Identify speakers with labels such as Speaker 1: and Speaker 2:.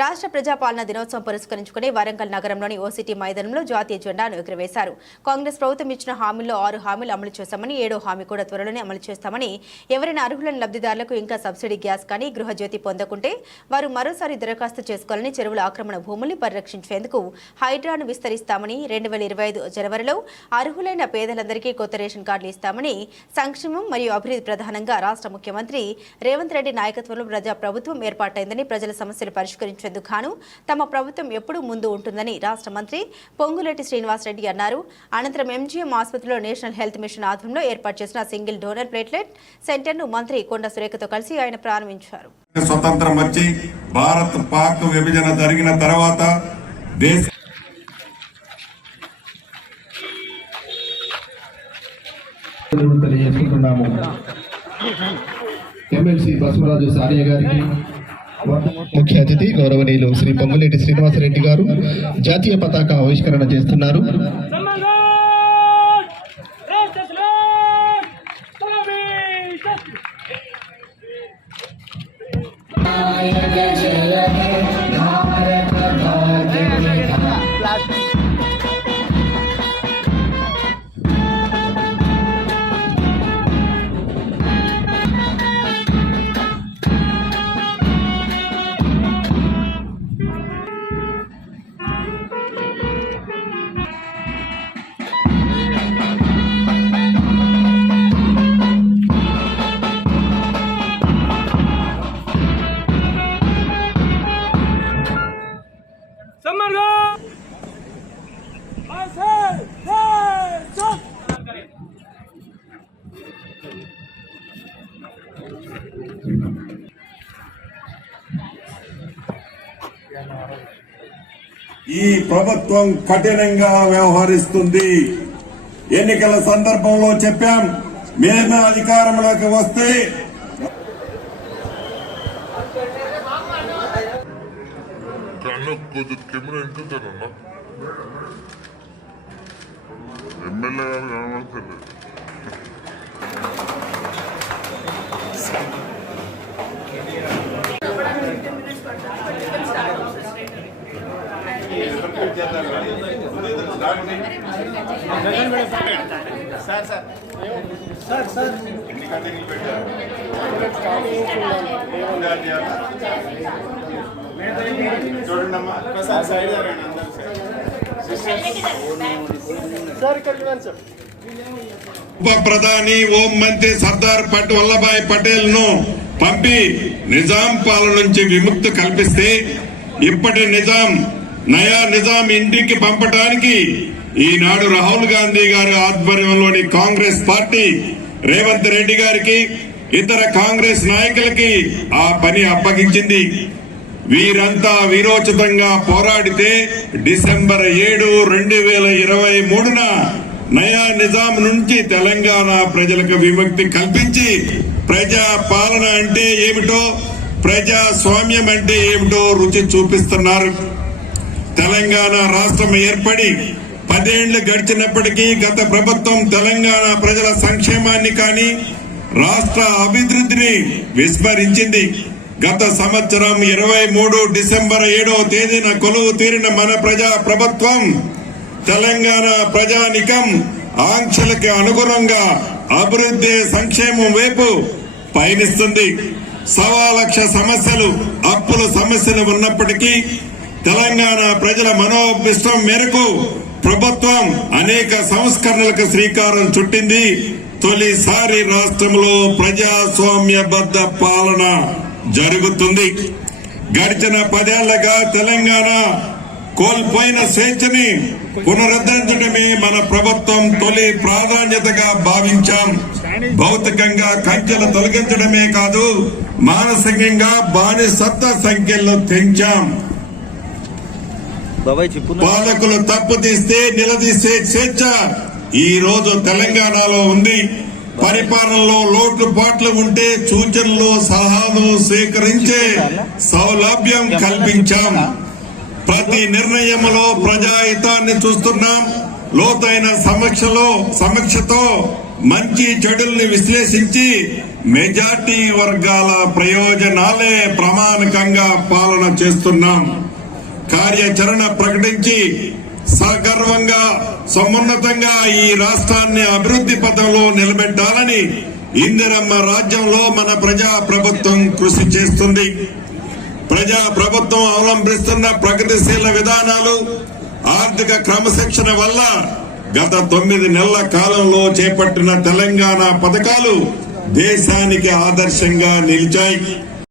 Speaker 1: రాష్ట్ర ప్రజాపాలన దినోత్సవం పురస్కరించుకుని వరంగల్ నగరంలోని ఓసిటీ మైదానంలో జాతీయ జెండాను ఎగురవేశారు. కాంగ్రెస్ ప్రభుత్వం ఇచ్చిన హామీల్లో ఆరు హామీలు అమలు చేస్తామని ఏడో హామీ కూడా త్వరలోనే అమలు చేస్తామని ఎవరైనా అర్హులైన లబ్ధిదారులకు ఇంకా సబ్సిడీ గ్యాస్ కానీ గృహజ్యోతి పొందకుంటే వారు మరోసారి దరఖాస్తు చేసుకోవాలని చెరువుల ఆక్రమణ భూముల్ని పరిరక్షించేందుకు హైడ్రాను విస్తరిస్తామని రెండు వేల ఇరవై ఐదు జనవరిలో అర్హులైన పేదలందరికీ కొత్త రేషన్ కార్డులు ఇస్తామని సంక్షేమం మరియు అభివృద్ధి ప్రధానంగా రాష్ట్ర ముఖ్యమంత్రి రేవంత్ రెడ్డి నాయకత్వంలో ప్రజా ప్రభుత్వం ఏర్పాటైందని ప్రజల సమస్యలు పరిష్కరించేందుకు గాను తమ ప్రభుత్వం ఎప్పుడూ ముందు ఉంటుందని రాష్ట్ర మంత్రి పొంగులేటి శ్రీనివాసరెడ్డి అన్నారు. అనంతరం ఎంజీఎం ఆసుపత్రిలో నేషనల్ హెల్త్ మిషన్ ఆధ్వర్యంలో ఏర్పాటు చేసిన సింగిల్ డోనర్ ప్లేట్లెట్ సెంటర్ను మంత్రి కొండ సురేఖతో కలిసి ఆయన ప్రారంభించారు.
Speaker 2: స్వతంత్రం వచ్చి భారత్ పాక్ విభజన జరిగిన తర్వాత దేశ
Speaker 3: తెలియజేసుకుంటున్నాము. ఎమ్మెల్సీ బసవరాజు సారియా గారికి ముఖ్య అతిథి గౌరవనీయులు శ్రీ పొంగులేటి శ్రీనివాసరెడ్డి గారు జాతీయ పతాక ఆవిష్కరణ చేస్తున్నారు
Speaker 4: Yeah.
Speaker 2: ఈ ప్రభుత్వం కఠినంగా వ్యవహరిస్తుంది. ఎన్నికల సందర్భంలో చెప్పాం మేము అధికారంలోకి వస్తే ఉప ప్రధాని హోం మంత్రి సర్దార్ పట్ వల్లభాయ్ పటేల్ను పంపి నిజాం పాలన నుంచి విముక్తి కల్పిస్తే ఇప్పటి నిజాం నయా నిజాం ఇంటికి పంపటానికి ఈనాడు రాహుల్ గాంధీ గారి ఆధ్వర్యంలోని కాంగ్రెస్ పార్టీ రేవంత్ రెడ్డి గారికి ఇతర కాంగ్రెస్ నాయకులకి ఆ పని అప్పగించింది. వీరంతా వీరోచితంగా పోరాడితే డిసెంబర్ ఏడు రెండు వేల ఇరవై మూడున నయా నిజాం నుంచి తెలంగాణ ప్రజలకు విముక్తి కల్పించి ప్రజా పాలన అంటే ఏమిటో ప్రజాస్వామ్యం అంటే ఏమిటో రుచి చూపిస్తున్నారు. తెలంగాణ రాష్ట్రం ఏర్పడి పదేళ్ళు గడిచినప్పటికీ గత ప్రభుత్వం తెలంగాణ ప్రజల సంక్షేమాన్ని కానీ రాష్ట్ర అభివృద్ధిని విస్మరించింది. గత సంవత్సరం ఇరవై మూడు డిసెంబర్ ఏడో తేదీన కొలువు తీరిన మన ప్రజా ప్రభుత్వం తెలంగాణ ప్రజానికం ఆంక్షలకి అనుగుణంగా అభివృద్ధి సంక్షేమం వైపు పయనిస్తుంది. సవా లక్ష సమస్యలు అప్పుల సమస్యలు ఉన్నప్పటికీ తెలంగాణ ప్రజల మనోభిష్టం మేరకు ప్రభుత్వం అనేక సంస్కరణలకు శ్రీకారం చుట్టింది. తొలిసారి రాష్ట్రంలో ప్రజాస్వామ్యబద్ధ పాలన జరుగుతుంది. గడిచిన పదేళ్ళగా తెలంగాణ కోల్పోయిన స్వేచ్ఛని పునరుద్ధరించడమే మన ప్రభుత్వం తొలి ప్రాధాన్యతగా భావించాం. భౌతికంగా కంచెలు తొలగించడమే కాదు మానసికంగా బానిసత్వ సంఖ్యలో తెంచాం పాలకులు తప్పు తీస్తే నిలదీసే స్వేచ్ఛ ఈ రోజు తెలంగాణలో ఉంది. పరిపాలనలో లోటుపాట్లు ఉంటే సూచనలు సలహాలు స్వీకరించే సౌలభ్యం కల్పించాం. ప్రతి నిర్ణయంలో ప్రజాహితాన్ని చూస్తున్నాం. లోతైన సమీక్షలో సమీక్షతో మంచి చెడుల్ని విశ్లేషించి మెజార్టీ వర్గాల ప్రయోజనాలే ప్రామాణికంగా పాలన చేస్తున్నాం. కార్యాచరణ ప్రకటించి సగర్వంగా సమున్నతంగా ఈ రాష్ట్రాన్ని అభివృద్ధి పథంలో నిలబెట్టాలని ఇందిరమ్మ రాజ్యంలో మన ప్రజా ప్రభుత్వం కృషి చేస్తుంది. ప్రజా ప్రభుత్వం అవలంబిస్తున్న ప్రగతిశీల విధానాలు ఆర్థిక క్రమశిక్షణ వల్ల గత తొమ్మిది నెలల కాలంలో చేపట్టిన తెలంగాణ పథకాలు దేశానికి ఆదర్శంగా నిలిచాయి.